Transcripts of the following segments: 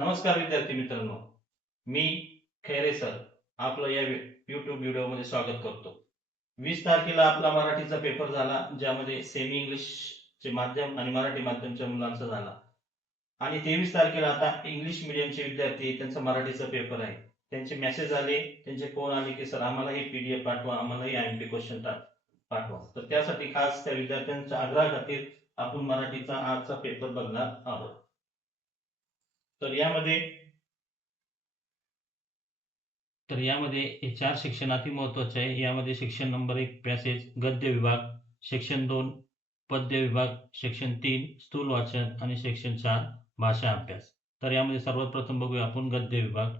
नमस्कार विद्यार्थी मित्रांनो, मी खैरे सर आपलं या YouTube व्हिडिओमध्ये स्वागत करतो. 20 तारखेला आपला मराठीचा पेपर झाला, ज्यामध्ये सेमी इंग्लिशचे माध्यम आणि मराठी माध्यमच्या मुलांचा झाला. आणि 23 तारखेला आता इंग्लिश मीडियमचे विद्यार्थी त्यांचा मराठीचा पेपर आहे. त्यांचे मेसेज आले, त्यांचे फोन आले की सर आम्हाला ही PDF पाठवा, आम्हाला ही IMP क्वेश्चन पाठवा. तर त्यासाठी खास त्या विद्यार्थ्यांच्या आग्रहाखातीर आपण मराठीचा आजचा पेपर बघणार आहोत. तर यामध्ये हे 4 सेक्शन अति महत्वाचे आहे. यामध्ये सेक्शन नंबर 1 पॅसेज गद्य विभाग, सेक्शन 2 पद्य विभाग, सेक्शन 3 स्थूल वाचन आणि सेक्शन 4 भाषा अभ्यास. तर यामध्ये सर्वात प्रथम बघूया आपण गद्य विभाग.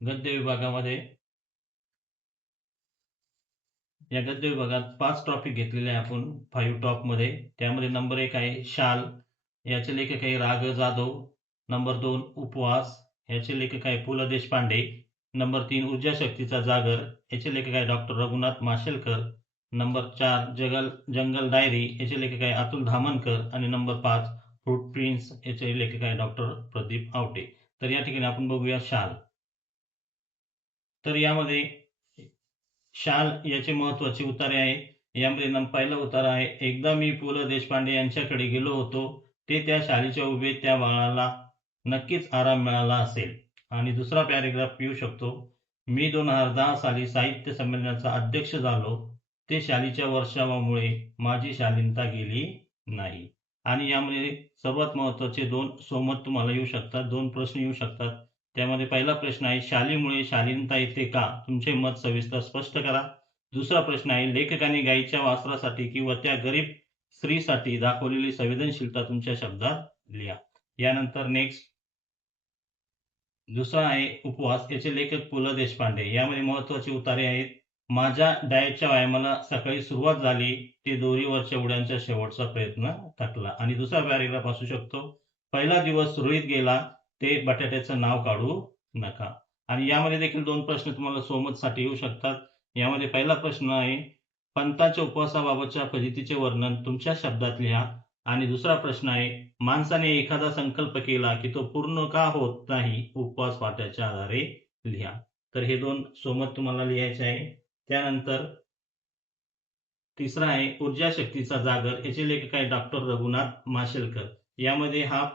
गद्य विभागामध्ये या गद्य विभागात 5 टॉपिक घेतलेले आहे आपण 5 टॉप मध्ये. त्यामध्ये नंबर 1 आहे शाल, याचे लेखक आहे राग जाधव. नंबर 2 उपवास, याचे लेखक आहे पु ल देशपांडे. नंबर 3 ऊर्जा शक्तीचा जागर, याचे लेखक आहे डॉक्टर रघुनाथ माशेलकर. नंबर 4 जंगल डायरी, याचे लेखक आहे अतुल धामनकर. आणि नंबर 5 फूटप्रिंट्स, याचे लेखक आहे डॉक्टर प्रदीप आवटे. तर या ठिकाणी आपण बघूया शाल. तर यामध्ये शाल याचे महत्वाचे उतारे आहे. यामध्ये पहिला उतार आहे, एकदा मी पु ल देशपांडे यांच्याकडे गेलो होतो, ते त्या शालीच्या उभे त्या बाळाला नक्कीच आराम मिळाला असेल. आणि दुसरा पॅरेग्राफ येऊ शकतो, मी 2010 साली साहित्य संमेलनाचा अध्यक्ष झालो, ते शालीच्या वर्षावामुळे माझी शालीनता गेली नाही. आणि यामध्ये सर्वात महत्वाचे 2 सोमत तुम्हाला येऊ शकतात, 2 प्रश्न येऊ शकतात. त्यामध्ये पहिला प्रश्न आहे, शालीमुळे शालीनता येते का? तुमचे मत सविस्तर स्पष्ट करा. दुसरा प्रश्न आहे, लेखकाने गायीच्या वासरासाठी किंवा त्या गरीब स्त्रीसाठी दाखवलेली संवेदनशीलता तुमच्या शब्दात लिहा. यानंतर नेक्स्ट दुसरा आहे उपवास, याचे लेखक पु ल देशपांडे. यामध्ये महत्वाचे उतारे आहेत, माझ्या डाएटच्या व्यायामाला सकाळी सुरुवात झाली, ते दोरीवरच्या उड्यांचा शेवटचा प्रयत्न थकला. आणि दुसरा पॅरेग्राफ असू शकतो, पहिला दिवस सुरळीत गेला, ते बटाट्याचं नाव काढू नका. आणि यामध्ये देखील 2 प्रश्न तुम्हाला सोमतसाठी येऊ शकतात. यामध्ये पहिला प्रश्न आहे, पंथाच्या उपवासाबाबतच्या फजितीचे वर्णन तुमच्या शब्दात लिहा. आणि दुसरा प्रश्न आहे, माणसाने एखादा संकल्प केला की तो पूर्ण का होत नाही, उपवास पाठाच्या आधारे लिहा. तर हे 2 सोमत तुम्हाला लिहायचे आहे. त्यानंतर तिसरा आहे ऊर्जा शक्तीचा जागर, याचे लेखक आहे डॉक्टर रघुनाथ माशेलकर. यामध्ये हा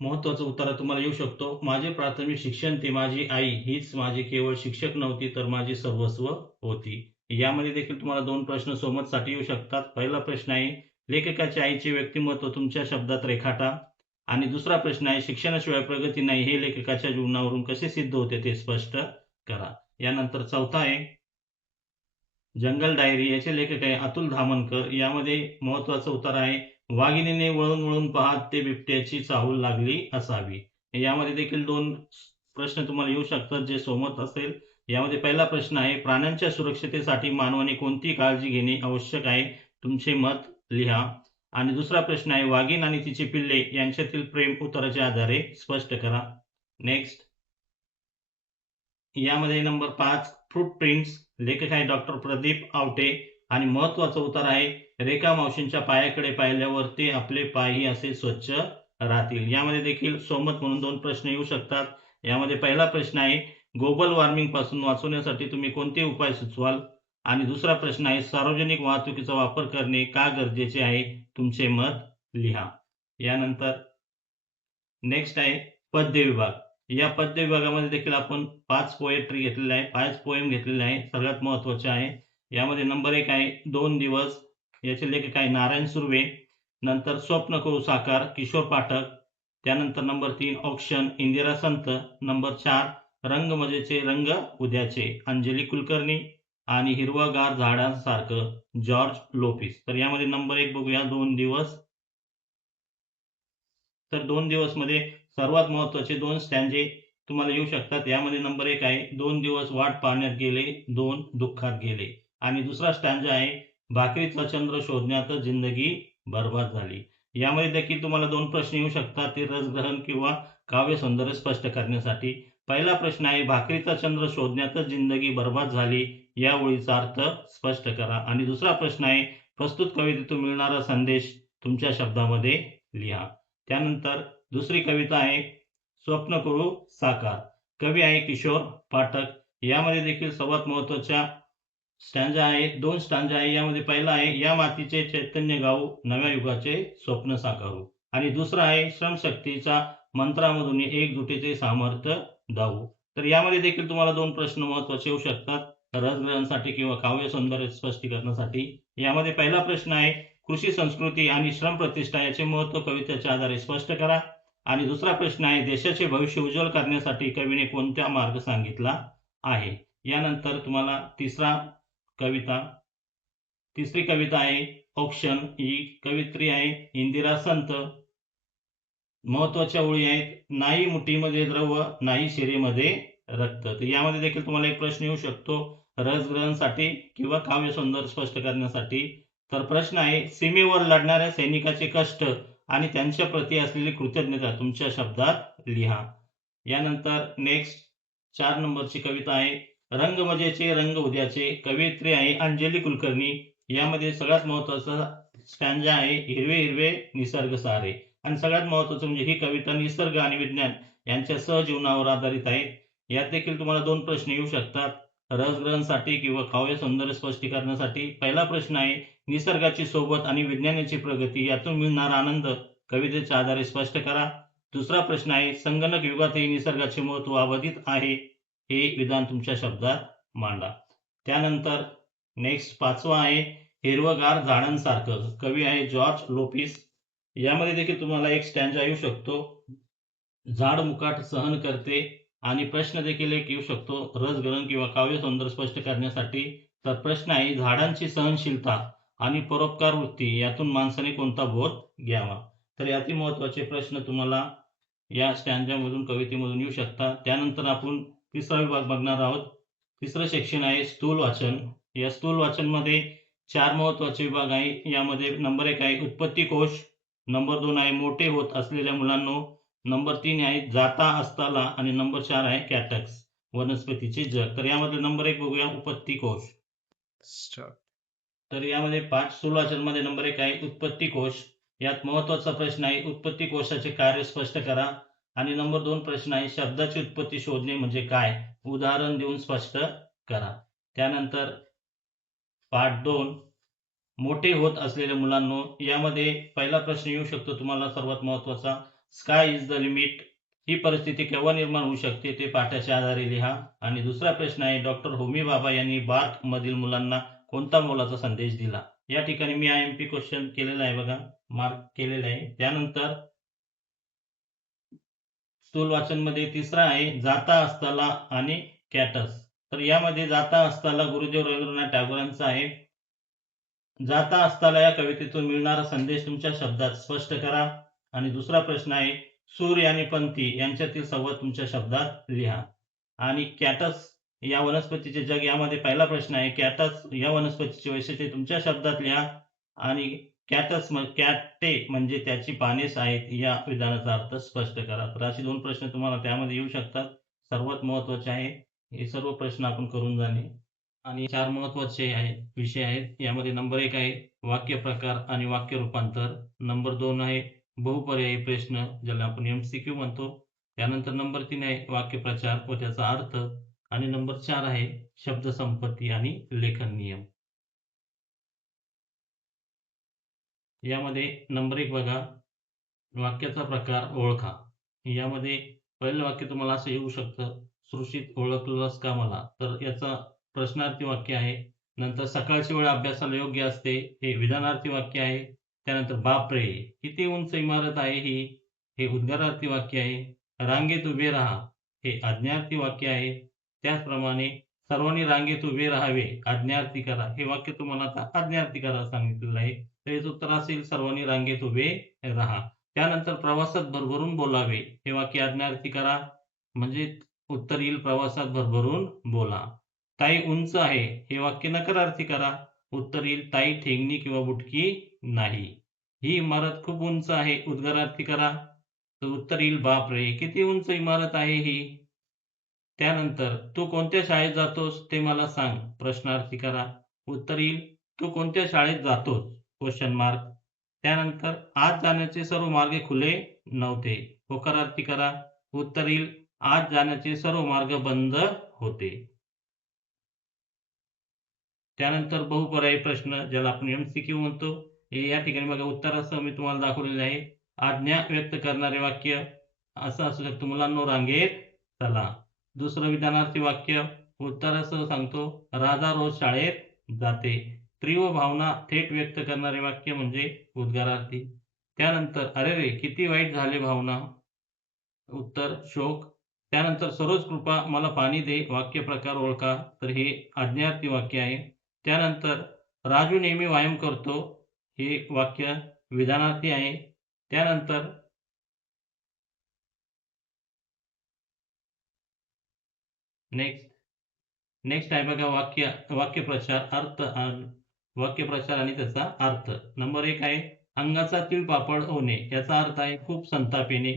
महत्वाचा उत्तर तुम्हाला येऊ शकतो, माझे प्राथमिक शिक्षण ते माझी आई हीच माझी केवळ शिक्षक नव्हती तर माझी सर्वस्व होती. यामध्ये देखील तुम्हाला 2 प्रश्न सोमतसाठी येऊ शकतात. पहिला प्रश्न आहे, लेखकाच्या आईचे व्यक्तिमत्व तुमच्या शब्दात रेखाटा. आणि दुसरा प्रश्न आहे, शिक्षणाशिवाय प्रगती नाही हे लेखकाच्या जीवनावरून कसे सिद्ध होते ते स्पष्ट करा. यानंतर चौथा आहे जंगल डायरी, याचे लेखक आहे अतुल धामनकर. यामध्ये महत्वाचं उत्तर आहे, वाघिणीने वळून वळून पाहत ते बिबट्याची चाहूल लागली असावी. यामध्ये देखील 2 प्रश्न तुम्हाला येऊ शकतात जे सोमत असेल. यामध्ये पहिला प्रश्न आहे, प्राण्यांच्या सुरक्षतेसाठी मानवाने कोणती काळजी घेणे आवश्यक आहे, तुमचे मत लिहा. आणि दुसरा प्रश्न आहे, वाघीण आणि तिची पिल्ले यांच्यातील प्रेम उत्तराच्या आधारे स्पष्ट करा. नेक्स्ट यामध्ये नंबर 5 फूटप्रिंट्स, लेखक आहे डॉक्टर प्रदीप आवटे. आणि महत्वाचं उत्तर आहे, रेखा मावशींच्या पायाकडे पाहिल्यावर ते आपले पायही असे स्वच्छ राहतील. यामध्ये देखील सोमत म्हणून 2 प्रश्न येऊ शकतात. यामध्ये पहिला प्रश्न आहे, ग्लोबल वॉर्मिंग पासून वाचवण्यासाठी तुम्ही कोणते उपाय सुचवाल. आणि दुसरा प्रश्न आहे, सार्वजनिक वाहतुकीचा वापर करणे का गरजेचे आहे, तुमचे मत लिहा. यानंतर नेक्स्ट आहे पद्य विभाग. या पद्य विभागामध्ये देखील आपण 5 पोएट्री घेतलेले आहे, 5 पोएम घेतलेले आहे. सगळ्यात महत्वाचे आहे, यामध्ये नंबर 1 आहे 2 दिवस, याचे लेखक आहे नारायण सुर्वे. नंतर स्वप्न करू साकार, किशोर पाठक. त्यानंतर number 3 auction, Indira Sant. Number 4 रंग मजेचे रंग उद्याचे, अंजली कुलकर्णी. आणि हिरवागार झाडांसारखं, जॉर्ज लोपिस. तर यामध्ये नंबर 1 बघूया 2 दिवस. तर 2 दिवस मध्ये सर्वात महत्वाचे 2 स्टँजे तुम्हाला येऊ शकतात. यामध्ये नंबर 1 आहे, 2 दिवस वाट पाहण्यात गेले, 2 दुःखात गेले. आणि दुसरा स्टँजा आहे, भाकरीचा चंद्र शोधण्यातच जिंदगी बर्बाद झाली. यामध्ये देखील तुम्हाला 2 प्रश्न येऊ शकतात, ते रसग्रहण किंवा काव्य सौंदर्य स्पष्ट करण्यासाठी. पहिला प्रश्न आहे, भाकरीचा चंद्र शोधण्यातच जिंदगी बर्बाद झाली या ओळीचा अर्थ स्पष्ट करा. आणि दुसरा प्रश्न आहे, प्रस्तुत कवितेतून मिळणारा संदेश तुमच्या शब्दामध्ये लिहा. त्यानंतर दुसरी कविता आहे स्वप्न करू साकार. कवी आहे किशोर पाठक. यामध्ये देखील सर्वात महत्वाच्या स्टँजा आहे, 2 स्टँजा आहे. यामध्ये पहिला आहे या मातीचे चैतन्य गाऊ, नव्या युगाचे स्वप्न साकारू. आणि दुसरा आहे श्रमशक्तीच्या मंत्रामधून एकजुटीचे सामर्थ्य दावू. तर यामध्ये देखील तुम्हाला 2 प्रश्न महत्वाचे येऊ शकतात, रसग्रहणासाठी किंवा काव्य सौंदर्य स्पष्टीकरणासाठी. यामध्ये पहिला प्रश्न आहे कृषी संस्कृती आणि श्रम प्रतिष्ठा याचे महत्व कवितेच्या आधारे स्पष्ट करा. आणि दुसरा प्रश्न आहे देशाचे भविष्य उज्ज्वल करण्यासाठी कवीने कोणता मार्ग सांगितला आहे. यानंतर तुम्हाला तिसरी कविता आहे ऑप्शन. ही कवित्री आहे इंदिरा संत. महत्वाच्या ओळी आहेत नाही मुठीमध्ये द्रव्य, नाही शिरेमध्ये रक्त. तर यामध्ये देखील तुम्हाला एक प्रश्न येऊ शकतो रसग्रहणासाठी किंवा काव्य सौंदर्य स्पष्ट करण्यासाठी. तर प्रश्न आहे सीमेवर लढणाऱ्या सैनिकाचे कष्ट आणि त्यांच्या प्रती असलेली कृतज्ञता तुमच्या शब्दात लिहा. यानंतर नेक्स्ट 4 नंबरची कविता आहे रंगमजेचे रंग उद्याचे. कवयित्री आहे अंजली कुलकर्णी. यामध्ये सगळ्यात महत्वाचा स्टँजा आहे हिरवे हिरवे निसर्ग सारे. आणि सगळ्यात महत्वाचं म्हणजे ही कविता निसर्ग आणि विज्ञान यांच्या सहजीवनावर आधारित आहे. यात देखील तुम्हाला 2 प्रश्न येऊ शकतात रसग्रहणासाठी किंवा काव्य सौंदर्य स्पष्टीकरणासाठी. पहिला प्रश्न आहे निसर्गाची सोबत आणि विज्ञानाची प्रगती यातून मिळणारा आनंद कवितेच्या आधारे स्पष्ट करा. दुसरा प्रश्न आहे संगणक युगातही निसर्गाचे महत्व अबाधित आहे, हे विधान तुमच्या शब्दात मांडा. त्यानंतर नेक्स्ट 5वा आहे हिरवगार झाडांसारखं. कवी आहे जॉर्ज लोपिस. यामध्ये देखील तुम्हाला एक स्टँजा येऊ शकतो झाड मुकाट सहन करते. आणि प्रश्न देखील एक येऊ शकतो रसग्रहण किंवा काव्य सौंदर्य स्पष्ट करण्यासाठी. तर प्रश्न आहे झाडांची सहनशीलता आणि परोपकार वृत्ती यातून माणसाने कोणता बोध घ्यावा. तर यातील महत्वाचे प्रश्न तुम्हाला या स्टँजामधून कवितेमधून येऊ शकतात. त्यानंतर आपण तिसरा विभाग बघणार आहोत. तिसरं सेक्शन आहे स्थूल वाचन. या स्थूल वाचन मध्ये 4 महत्वाचे विभाग आहे. यामध्ये नंबर 1 आहे उत्पत्ती कोश, नंबर 2 आहे मोठे होत असलेल्या मुलांनो, नंबर 3 आहे जाता असताला आणि नंबर 4 आहे कॅटक्स वनस्पतीचे जग. तर यामध्ये नंबर 1 बघूया उत्पत्ती कोश. तर यामध्ये 5 स्थूल वाचन मध्ये नंबर 1 आहे उत्पत्ती कोश. यात महत्वाचा प्रश्न आहे उत्पत्ती कोशाचे कार्य स्पष्ट करा. आणि नंबर 2 प्रश्न आहे शब्दाची उत्पत्ती शोधणे म्हणजे काय, उदाहरण देऊन स्पष्ट करा. त्यानंतर पाठ 2 मोठे होत असलेल्या मुलांनो. यामध्ये पहिला प्रश्न येऊ शकतो तुम्हाला सर्वात महत्वाचा स्काय इज द लिमिट. ही परिस्थिती केव्हा निर्माण होऊ शकते ते पाठाच्या आधारे लिहा. आणि दुसरा प्रश्न आहे डॉक्टर होमी भाभा यांनी बार्क मधील मुलांना कोणता मोलाचा संदेश दिला. या ठिकाणी मी IMP क्वेश्चन केलेला आहे बघा, मार्क केलेला आहे. त्यानंतर स्थूल वाचन मध्ये तिसरा आहे जाता असताला आणि कॅटस. तर यामध्ये जाता असताला गुरुदेव रवींद्रनाथ टागोरांचा आहे. जाता असताना या कवितेतून मिळणारा संदेश तुमच्या शब्दात स्पष्ट करा. आणि दुसरा प्रश्न आहे सूर्य आणि पंथी यांच्यातील संवाद तुमच्या शब्दात लिहा. आणि कॅटस या वनस्पतीचे जग यामध्ये पहिला प्रश्न आहे कॅटस या वनस्पतीचे वैशिष्ट्य तुमच्या शब्दात लिहा. आणि कॅटे म्हणजे त्याची पानेच आहेत या विधानाचा अर्थ स्पष्ट करा. तर असे 2 प्रश्न तुम्हाला त्यामध्ये येऊ शकतात. सर्वात महत्वाचे आहे हे सर्व प्रश्न आपण करून जाणे. आणि 4 महत्वाचे विषय आहेत. यामध्ये नंबर 1 आहे वाक्य प्रकार आणि वाक्य रूपांतर, नंबर 2 आहे बहुपर्यायी प्रश्न ज्याला आपण MCQ म्हणतो, त्यानंतर नंबर 3 आहे वाक्यप्रचार व त्याचा अर्थ, आणि नंबर 4 आहे शब्द संपत्ती आणि लेखन नियम. यामध्ये नंबर 1 बघा वाक्याचा प्रकार ओळखा. यामध्ये पहिलं वाक्य तुम्हाला असं येऊ शकतं सृष्टीत ओळखलंस का मला. तर याचा प्रश्नार्थी वाक्य आहे. नंतर सकाळची वेळ अभ्यासाला योग्य असते हे विधानार्थी वाक्य आहे. त्यानंतर बापरे किती उंच इमारत आहे ही, हे उद्गारार्थी वाक्य आहे. रांगेत उभे राहा हे आज्ञार्थी वाक्य आहे. त्याचप्रमाणे सर्वांनी रांगेत उभे राहावे आज्ञार्थी करा हे वाक्य तुम्हाला आता आज्ञार्थी करा सांगितलेलं आहे. तर याचं उत्तर असेल सर्वांनी रांगेत उभे राहा. त्यानंतर प्रवासात भरभरून बोलावे हे वाक्य आज्ञार्थी करा म्हणजे उत्तर येईल प्रवासात भरभरून बोला. ताई उंच आहे हे वाक्य नकारार्थी करा. उत्तर येईल ताई ठेंगणी किंवा बुटकी नाही. ही इमारत खूप उंच आहे उद्गारार्थी करा. तर उत्तर येईल बापरे किती उंच इमारत आहे ही. त्यानंतर तू कोणत्या शाळेत जातोस ते मला सांग प्रश्नार्थी करा. उत्तर येईल तू कोणत्या शाळेत जातोस क्वेश्चन मार्क. त्यानंतर आज जाण्याचे सर्व मार्ग खुले नव्हते. होकारार्थी करा. उत्तर येईल आज जाण्याचे सर्व मार्ग बंद होते. त्यानंतर बहुपर्यायी प्रश्न ज्याला आपण MCQ म्हणतो. हे या ठिकाणी बघा उत्तरासह मी तुम्हाला दाखवलेले आहे. आज्ञा व्यक्त करणारे वाक्य असं असू शकतं, मुलांनो रांगेत चला. दुसरं विधानार्थी वाक्य उत्तरासह सांगतो, राधा रोज शाळेत जाते. तीव्र भावना थेट व्यक्त करणारे वाक्य म्हणजे उद्गारार्थी. त्यानंतर अरे रे किती वाईट झाले भावना, उत्तर शोक. त्यानंतर सरोज कृपा मला पाणी दे, वाक्य प्रकार ओळखा, तर हे आज्ञार्थी वाक्य आहे. त्यानंतर राजू नेहमी व्यायाम करतो, हे वाक्य विधानार्थी आहे. त्यानंतर नेक्स्ट आहे बघा वाक्यप्रचार आणि त्याचा अर्थ. नंबर 1 आहे अंगाचा तिळपापड होणे, याचा अर्थ आहे खूप संताप येणे.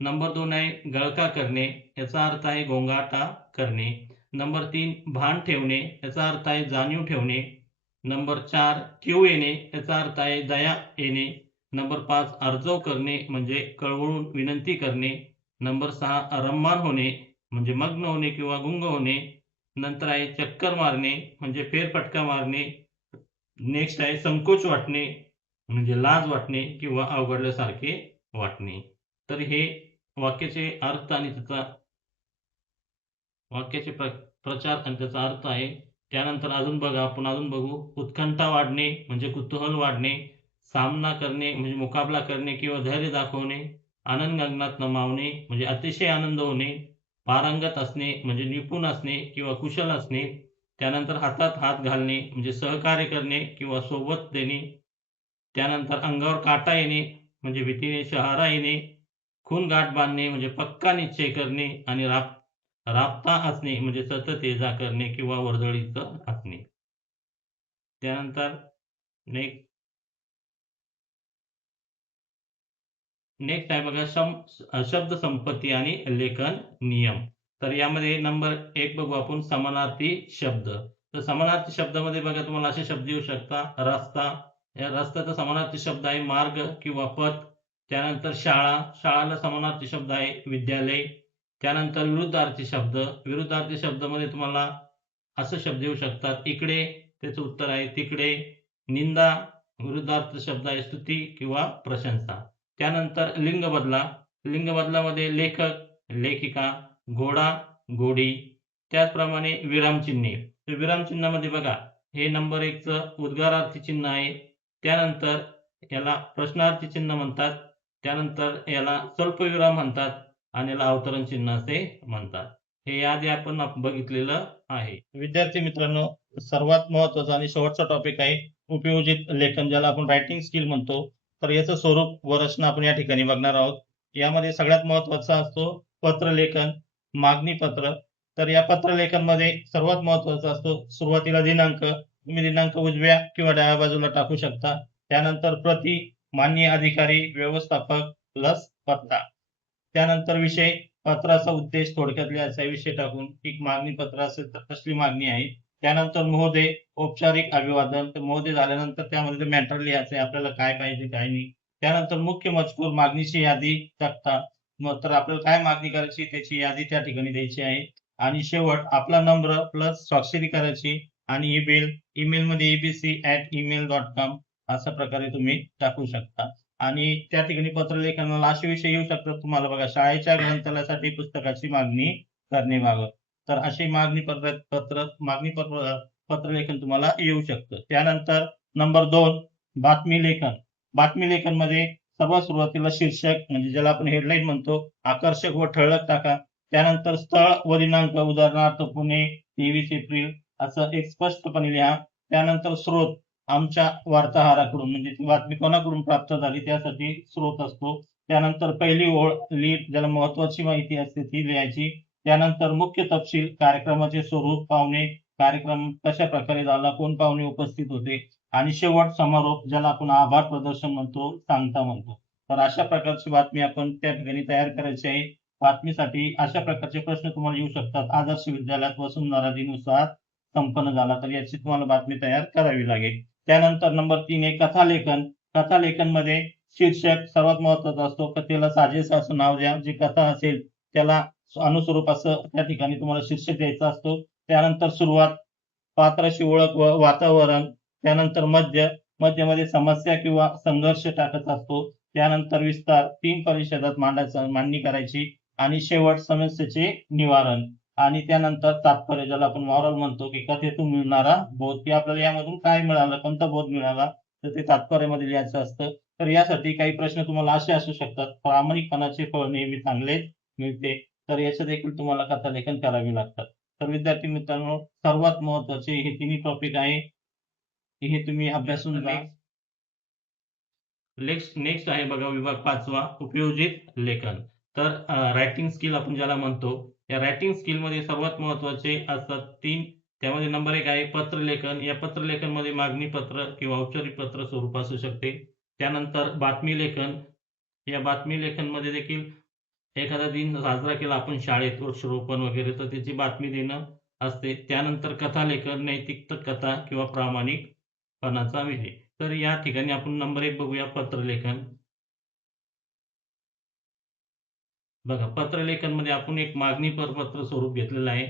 नंबर 2 आहे गळका करणे, याचा अर्थ आहे गोंगाटा करणे. नंबर 3 भान ठेवणे, याचा अर्थ आहे जाणीव ठेवणे. नंबर 4 कीव येणे, याचा अर्थ आहे दया येणे. नंबर 5 अर्जव करणे म्हणजे कळवळून विनंती करणे. नंबर 6 रम्मान होणे म्हणजे मग्न होणे किंवा गुंग होणे. नंतर आहे चक्कर मारणे म्हणजे फेरफटका मारणे. नेक्स्ट आहे संकोच वाटणे म्हणजे लाज वाटणे किंवा अवघडल्यासारखे वाटणे. तर हे वाक्याचे अर्थ आणि त्याचा वाक्याचे प्रचार आणि त्याचा अर्थ आहे. त्यानंतर अजून बघू उत्कंठा वाढणे म्हणजे कुतूहल वाढणे. सामना करणे म्हणजे मुकाबला करणे किंवा धैर्य दाखवणे. आनंद गगनात नमावणे म्हणजे अतिशय आनंद होणे. पारंगत असणे म्हणजे निपुण असणे किंवा कुशल असणे. त्यानंतर हातात हात घालणे म्हणजे सहकार्य करणे किंवा सोबत देणे. त्यानंतर अंगावर काटा येणे म्हणजे भीतीने शहारा येणे. खून गाठ बांधणे म्हणजे पक्का निश्चय करणे. आणि राबता असणे म्हणजे सतत ये जा करणे किंवा वर्दळीचं असणे. त्यानंतर नेक्स्ट आहे बघा शब्द संपत्ती आणि लेखन नियम. तर यामध्ये नंबर 1 बघू आपण समानार्थी शब्द. तर समानार्थी शब्दामध्ये बघा तुम्हाला असे शब्द येऊ शकतात. रस्ता, या रस्त्याचा समानार्थी शब्द आहे मार्ग किंवा पथ. त्यानंतर शाळाला समानार्थी शब्द आहे विद्यालय. त्यानंतर विरुद्धार्थी शब्दामध्ये तुम्हाला असे शब्द येऊ शकतात इकडे, त्याचं उत्तर आहे तिकडे. निंदा, विरुद्धार्थी शब्द आहे स्तुती किंवा प्रशंसा. त्यानंतर लिंगबदलामध्ये लेखक, लेखिका, घोडा, घोडी. त्याचप्रमाणे विरामचिन्हे. तर विरामचिन्हामध्ये बघा हे नंबर 1 चं उद्गारार्थी चिन्ह आहे. त्यानंतर याला प्रश्नार्थी चिन्ह म्हणतात. त्यानंतर याला स्वल्पविराम म्हणतात आणि याला अवतरण चिन्ह असे म्हणतात. हे याआधी आपण बघितलेलं आहे. विद्यार्थी मित्रांनो, सर्वात महत्त्वाचा आणि शेवटचा टॉपिक आहे उपयोजित लेखन, ज्याला आपण रायटिंग स्किल म्हणतो. तर याचं स्वरूप व रचना आपण या ठिकाणी बघणार आहोत. यामध्ये सगळ्यात महत्त्वाचा असतो पत्रलेखन, मागणी पत्र. तर या पत्रलेखनमध्ये सर्वात महत्त्वाचा असतो सुरुवातीला दिनांक. तुम्ही दिनांक उजव्या किंवा डाव्या बाजूला टाकू शकता. त्यानंतर प्रति, माननीय अधिकारी, व्यवस्थापक प्लस पत्ता. त्यानंतर विषय, पत्राचा उद्देश थोडक्यात लिहायचा विषय टाकून, एक मागणी पत्र असेल तर कसली मागणी आहे. त्यानंतर महोदय, औपचारिक अभिवादन. तर महोदय झाल्यानंतर त्यामध्ये मॅटर लिहायचं आहे आपल्याला काय पाहिजे काय नाही. त्यानंतर मुख्य मजकूर, मागणीची यादी तक्ता. मग तर आपल्याला काय मागणी करायची त्याची यादी त्या ठिकाणी द्यायची आहे. आणि शेवट आपला नंबर प्लस स्वाक्षरी करायची आणि ईमेलमध्ये abc@email.com अशा प्रकारे तुम्ही टाकू शकता. आणि त्या ठिकाणी पत्रलेखनाला असे विषय येऊ शकतात तुम्हाला बघा, शाळेच्या ग्रंथालयासाठी पुस्तकाची मागणी करणे तर अशी पत्रलेखन तुम्हाला येऊ शकतं. त्यानंतर नंबर 2 बातमी लेखन मध्ये सर्वात सुरुवातीला शीर्षक म्हणजे ज्याला आपण हेडलाईन म्हणतो, आकर्षक व ठळक टाका. त्यानंतर स्थळ व दिनांक, उदाहरणार्थ पुणे 23 एप्रिल असं एक स्पष्टपणे लिहा. त्यानंतर स्रोत, आमच्या वार्ताहराकडून म्हणजे ती बातमी कोणाकडून प्राप्त झाली त्यासाठी स्रोत असतो. त्यानंतर पहिली ओळ लीड, ज्याला महत्वाची माहिती असते ती लिहायची. त्यानंतर मुख्य तपशील, कार्यक्रमाचे स्वरूप, पाहुणे, कार्यक्रम कशा प्रकारे झाला, कोण पाहुणे उपस्थित होते. आणि शेवट समारोप, ज्याला आपण आभार प्रदर्शन म्हणतो, सांगता म्हणतो. तर अशा प्रकारची बातमी आपण त्या ठिकाणी तयार करायची आहे. बातमीसाठी अशा प्रकारचे प्रश्न तुम्हाला येऊ शकतात. आदर्श विद्यालयात वसुंधरा दिन उत्साहात संपन्न झाला, तर याची तुम्हाला बातमी तयार करावी लागेल. त्यानंतर नंबर 3 आहे कथालेखन. कथा लेखन मध्ये शीर्षक सर्वात महत्वाचा असतो. कथेला साजेसं असं नाव द्या. जी कथा असेल त्याला अनुस्वरूप असं त्या ठिकाणी तुम्हाला शीर्षक द्यायचं असतो. त्यानंतर सुरुवात, पात्राची ओळख व वातावरण, त्यानंतर मध्यमध्ये समस्या किंवा संघर्ष टाकायचा असतो. त्यानंतर विस्तार 3 परिच्छेदात मांडणी करायची आणि शेवट समस्येचे निवारण आणि त्यानंतर तात्पर्य, ज्याला आपण मॉरल म्हणतो, की कथेतून मिळणारा बोध, की आपल्याला यामधून काय मिळालं, कोणता बोध मिळाला, तर ते तात्पर्यामध्ये लिहायचं असतं. तर यासाठी काही प्रश्न तुम्हाला असे असू शकतात. प्रामाणिकपणाचे फळ नेहमी चांगले मिळते. तर याचं देखील तुम्हाला कथालेखन करावे लागतात. तर विद्यार्थी मित्रांनो, सर्वात महत्त्वाचे हे तिन्ही टॉपिक आहे. हे तुम्ही अभ्यासून जा. नेक्स्ट आहे बघा विभाग 5वा, उपयोजित लेखन. तर रायटिंग स्किल आपण ज्याला म्हणतो, या रायटिंग स्किल मध्ये सर्वात महत्त्वाचे असतात 3. त्यामध्ये नंबर 1 आहे पत्रलेखन. या पत्रलेखन मध्ये मागणी पत्र किंवा औपचारिक पत्र स्वरूप असू शकते. त्यानंतर बातमी लेखन. या बातमी लेखन मध्ये देखील एखादा दिन साजरा केला आपण शाळेत, वृक्षारोपण वगैरे, तर त्याची बातमी देणं असते. त्यानंतर कथा लेखन, नैतिक कथा किंवा प्रामाणिकपणाचा विजय. तर या ठिकाणी आपण नंबर 1 बघूया, पत्रलेखन. बघा, पत्रलेखन मध्ये आपण एक मागणी पत्र स्वरूप घेतलेलं आहे.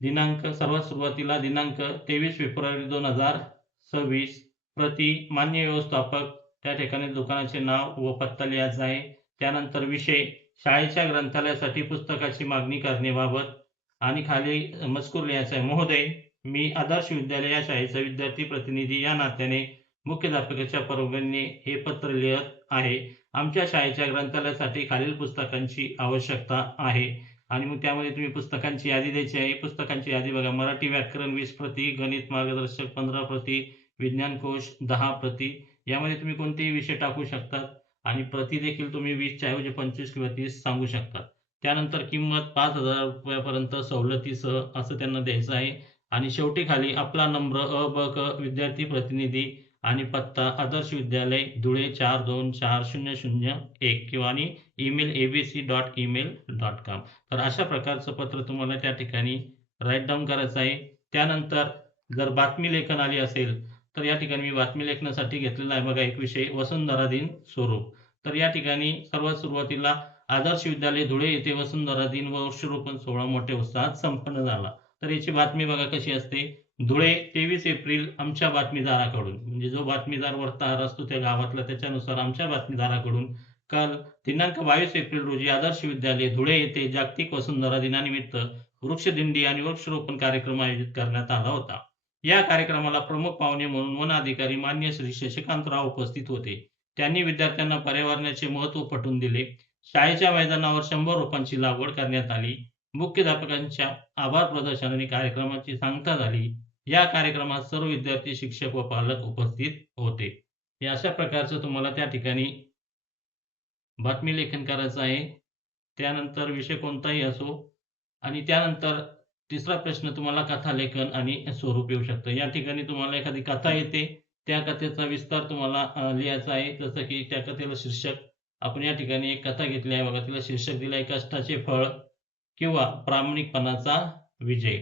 दिनांक सर्वात सुरुवातीला दिनांक 23 फेब्रुवारी 2026. प्रति मान्य व्यवस्थापक, त्या ठिकाणी दुकानाचे नाव व पत्ता लिहायचा आहे. त्यानंतर विषय, शाळेच्या ग्रंथालयासाठी पुस्तकाची मागणी करण्याबाबत आणि खाली मजकूर लिहायचा आहे. महोदय, मी आदर्श विद्यालय या शाळेचा विद्यार्थी प्रतिनिधी या नात्याने मुख्याध्यापकाच्या परवानगीने हे पत्र लिहित आहे. आमच्या शाळेच्या ग्रंथालयासाठी खालील पुस्तकांची आवश्यकता आहे. आणि मग त्यामध्ये तुम्ही पुस्तकांची यादी द्यायची आहे. पुस्तकांची यादी बघा, मराठी व्याकरण 20 प्रती, गणित मार्गदर्शक 15 प्रती, विज्ञान कोश 10 प्रती. यामध्ये तुम्ही कोणतेही विषय टाकू शकता आणि प्रती देखील तुम्ही 20च्या ऐवजी 25 किंवा 30 सांगू शकता. त्यानंतर किंमत 5,000 रुपयापर्यंत सवलतीसह असं त्यांना द्यायचं आहे. आणि शेवटी खाली आपला नंबर अ, ब, क, विद्यार्थी प्रतिनिधी आणि पत्ता आदर्श विद्यालय, धुळे 424001 किंवा आणि ईमेल abc.email.com. तर अशा प्रकारचं पत्र तुम्हाला त्या ठिकाणी राईट डाऊन करायचं आहे. त्यानंतर जर बातमी लेखन आली असेल, तर या ठिकाणी मी बातमी लेखनासाठी घेतलेला आहे बघा एक विषय, वसुंधरा दिन स्वरूप. तर या ठिकाणी सर्वात सुरुवातीला आदर्श विद्यालय धुळे येथे वसुंधरा दिन व वृक्षारोपण सोहळा मोठ्या उत्साहात संपन्न झाला. तर याची बातमी बघा कशी असते. धुळे 23 एप्रिल आमच्या बातमीदाराकडून, म्हणजे जो बातमीदार वार्ताहर असतो त्या गावातला, त्याच्यानुसार आमच्या बातमीदाराकडून काल दिनांक 22 एप्रिल रोजी आदर्श विद्यालय धुळे येथे जागतिक वसुंधरा दिनानिमित्त वृक्षदिंडी आणि वृक्षारोपण कार्यक्रम आयोजित करण्यात आला होता. या कार्यक्रमाला प्रमुख पाहुणे म्हणून वन अधिकारी मान्य श्री शशिकांतराव उपस्थित होते. त्यांनी विद्यार्थ्यांना पर्यावरणाचे महत्त्व पटवून दिले. शाळेच्या मैदानावर 100 रोपांची लागवड करण्यात आली. मुख्याध्यापकांच्या आभार प्रदर्शनाने कार्यक्रमाची सांगता झाली. या कार्यक्रमात सर्व विद्यार्थी, शिक्षक व पालक उपस्थित होते. हे अशा प्रकारचं तुम्हाला त्या ठिकाणी बातमी लेखन करायचं आहे. त्यानंतर विषय कोणताही असो. आणि त्यानंतर तिसरा प्रश्न तुम्हाला कथा लेखन आणि स्वरूप येऊ शकतं. या ठिकाणी तुम्हाला एखादी कथा येते, त्या कथेचा विस्तार तुम्हाला लिहायचा आहे. जसं की त्या कथेला शीर्षक, आपण या ठिकाणी एक कथा घेतली आहे बघा, तिला शीर्षक दिलं आहे कष्टाचे फळ किंवा प्रामाणिकपणाचा विजय.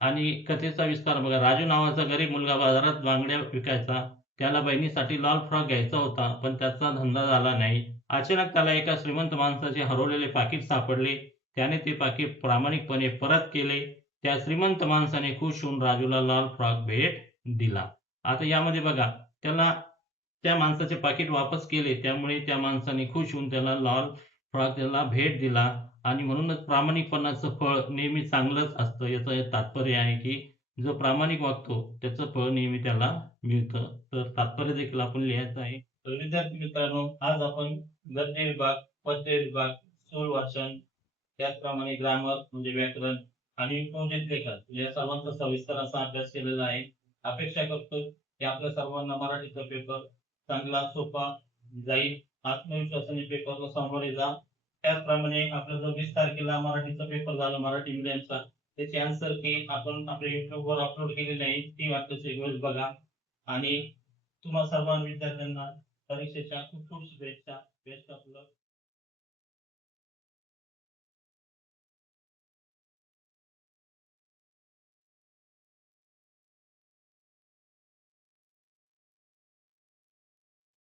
आणि कथेचा विस्तार बघा, राजू नावाचा गरीब मुलगा बाजारात बांगड्या विकायचा. त्याला बहिणीसाठी लाल फ्रॉक घ्यायचा होता, पण त्याचा धंदा झाला नाही. अचानक त्याला एका श्रीमंत माणसाचे हरवलेले पाकीट सापडले. त्याने ते पाकीट प्रामाणिकपणे परत केले. त्या श्रीमंत माणसाने खुश होऊन राजूला लाल फ्रॉक भेट दिला. आता यामध्ये बघा, त्याला त्या माणसाचे पाकीट वापस केले, त्यामुळे त्या माणसाने खुश होऊन त्याला लाल फ्रॉक त्याला भेट दिला. आणि म्हणूनच प्रामाणिकपणाचं फळ नेहमी चांगलंच असतं. याचं हे तात्पर्य आहे, की जो प्रामाणिक वागतो त्याचं फळ नेहमी त्याला मिळतं. तर तात्पर्य देखील आपण लिहायचं आहे. तर विद्यार्थी मित्रांनो, आज आपण गद्य विभाग, पद्य विभाग, स्थूल वाचन, त्याचप्रमाणे ग्रामर म्हणजे व्याकरण आणि उपयोजित लेखन या सर्वांचा सविस्तर असा अभ्यास केलेला आहे. अपेक्षा करतो की आपल्या सर्वांना मराठीचा पेपर चांगला सोपा जाईल. आत्मविश्वासाने पेपरला सामोरे जा. त्याचप्रमाणे आपला जो 20 तारखेला मराठीचा पेपर झाला मराठी मीडियमचा, त्याची आन्सर की आपण आपल्या युट्यूबवर अपलोड केलेली आहे. ती वाचायची एक वेळेस बघा. आणि तुम्हा सर्व विद्यार्थ्यांना परीक्षेच्या खूप खूप शुभेच्छा. Best of luck.